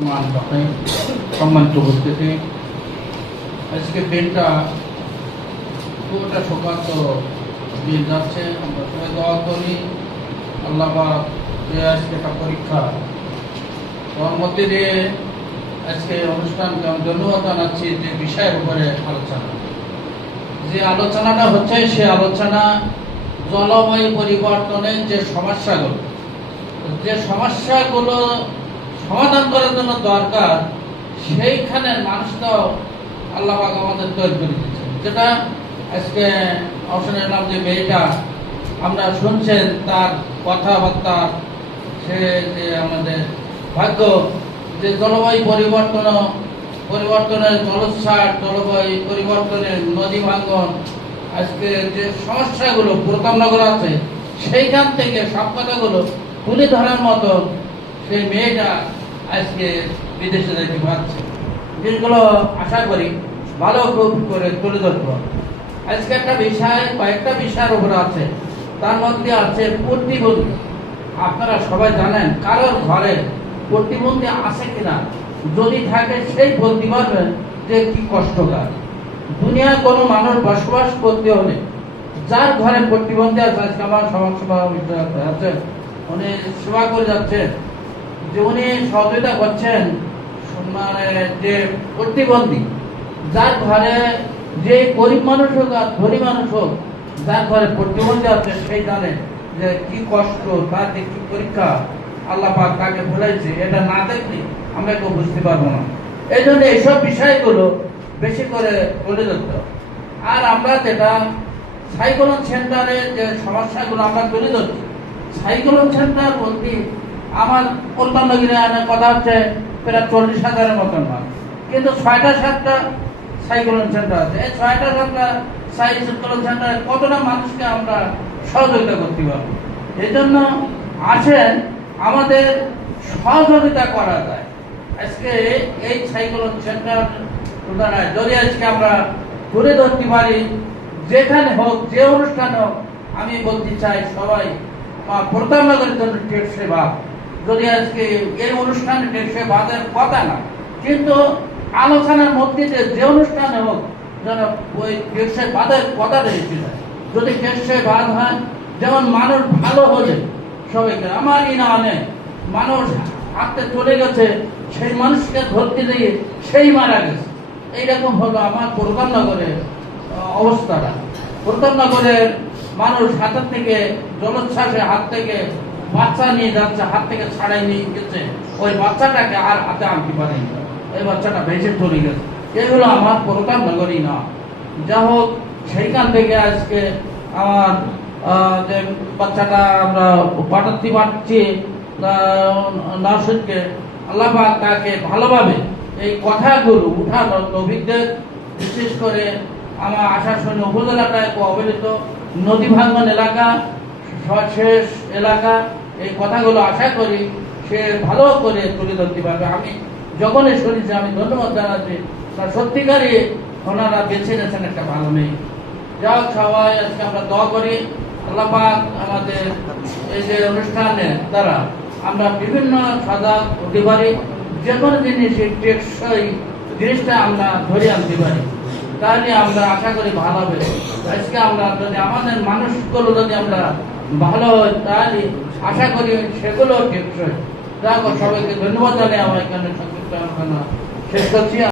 সম্মান সম্মানিত উপস্থিতি। আজকে দিনটা পুরোটা শোকান্ত দিন যাচ্ছে। আমরা সবাই দোয়া করি। আজকে একটা পরীক্ষা ওর মধ্যে দিয়ে আজকে অনুষ্ঠানকে আমি ধন্যবাদ জানাচ্ছি যে বিষয়ের উপরে আলোচনা। যে আলোচনাটা হচ্ছে, সে আলোচনা জলবায়ু পরিবর্তনের যে সমস্যাগুলো যে সমস্যাগুলো সমাধান করার জন্য দরকার সেইখানে মানুষটাও আল্লাহবাক আমাদের তৈরি করে দিচ্ছে যেটা আজকে অবসরের নাম যে মেয়েটা, আমরা শুনছেন তার কথাবার্তা, সে যে আমাদের ভাগ্য, যে জলবায়ু পরিবর্তন পরিবর্তনের জলোচ্ছ্বাস, জলবায়ু পরিবর্তনের নদী ভাঙ্গন, আজকে যে সমস্যাগুলো প্রতাপনগর আছে, সেইখান থেকে সব কথাগুলো তুলে ধরার মতো সেই মেয়েটা আজকে বিদেশে যেতে পারছে জিনিসগুলো আশা করি ভালো খুব করে তুলে ধরব। আজকে একটা বিষয়, কয়েকটা বিষয়ের উপরে আছে। তার মধ্যে আছে প্রতিবন্ধী। আপনারা সবাই জানেন কারোর ঘরে প্রতিবন্ধী আছে কিনা। যদি থাকে, সেই বলতে পারবেন যে কি কষ্টকর। দুনিয়ার কোনো মানুষ বসবাস করতে হলে যার ঘরে প্রতিবন্ধী আছে, আজকে আমার সমাজ সেবা আছে। উনি সেবা করে যাচ্ছেন যে উনি সহযোগিতা করছেন মানে যে প্রতিবন্ধী, যার ঘরে যে গরিব মানুষ হোক আর ধনী মানুষ হোক, যার ঘরে প্রতিবন্ধী আছে সেই জানে যে কি কষ্ট তার যে কি পরীক্ষা আল্লাহ পাক তাকে বলেছে, এটা না দেখলে আমরা কেউ বুঝতে পারব না। এই জন্য এইসব বিষয়গুলো বেশি করে তুলে ধরতে আর আমরা যেটা সাইকোলন সেন্টারে যে সমস্যাগুলো আমরা তুলে ধরছি, সাইকোলন সেন্টার বলতে আমার অন্যান্য গ্রামের কথা হচ্ছে, প্রায় চল্লিশ হাজারের মতন হয়। কিন্তু ছয়টা, সাতটা সাইকোলন সেন্টার আছে। এই ছয়টা, সাতটা সাইকোলন সেন্টারে কতটা মানুষকে আমরা সহযোগিতা করতে পারব? এই জন্য আসেন, আমাদের সহযোগিতা করা যায়। আজকে এই সাইকোলন সেন্টার যদি আজকে আমরা ঘুরে ধরতে পারি, যেখানে হোক, যে অনুষ্ঠান হোক, আমি বলতে চাই সবাই প্রতাপনগরের জন্য টেকসই ভাব যদি আজকে এই অনুষ্ঠানে টেকসই বাদের কথা না। কিন্তু আলোচনার মধ্যে যে অনুষ্ঠানে হোক যেন ওই টেকসই বাদের কথাটা এসে যদি টেকসই বাদ হয়, যেমন মানুষ ভালো হলে সবাইকে, আমার ই না অনেক মানুষ হাতে চলে গেছে, সেই মানুষকে ধরতে দিয়ে সেই মারা গেছে। এইরকম হলো আমার প্রধাননগরের অবস্থাটা। প্রতাপনগরের মানুষ হাতের থেকে, জলোচ্ছ্বাসে হাত থেকে বাচ্চা নিয়ে যাচ্ছে, হাত থেকে ছাড়াই নিয়ে গেছে। ওই বাচ্চাটাকে আর হাতে আনতে পারেনি এই বাচ্চাটা বেঁচে চলে গেছে। এগুলো আমার প্রতাপনগরই না। যা হোক, সেইখান থেকে আজকে আমার যে বাচ্চাটা আমরা পাঠাতে পারছি নার্সিংকে আল্লাহ তাকে ভালোভাবে এই কথাগুলো উঠানো নবীদের বিশেষ করে আমার আশাসনী উপজেলাটায় এক অবহেলিত। নদী ভাঙ্গন এলাকা শেষ এলাকা। এই কথাগুলো আশা করি সে ভালো করে তুলে ধরতে পারবে। আমি যখনই শুনেছি আমি ধন্যবাদ জানাচ্ছি তার সত্যিকারই ওনারা বেছে নিয়েছেন একটা ভালো মেয়ে। যা সবাই, আজকে আমরা দোয়া করি, আল্লাহ পাক আমাদের এই যে অনুষ্ঠানে দ্বারা আমরা বিভিন্ন সাদা হতে পারি, যে কোনো জিনিস, এই টেকসই জিনিসটা আমরা ধরে আনতে পারি। তাহলে আমরা আশা করি ভালো হবে। আজকে আমরা যদি আমাদের মানুষগুলো যদি আমরা ভালো তাহলে আশা করি সেগুলো টেকসই সবাইকে ধন্যবাদ জানিয়ে আমার এখানে সংক্ষিপ্ত শেষ করছি।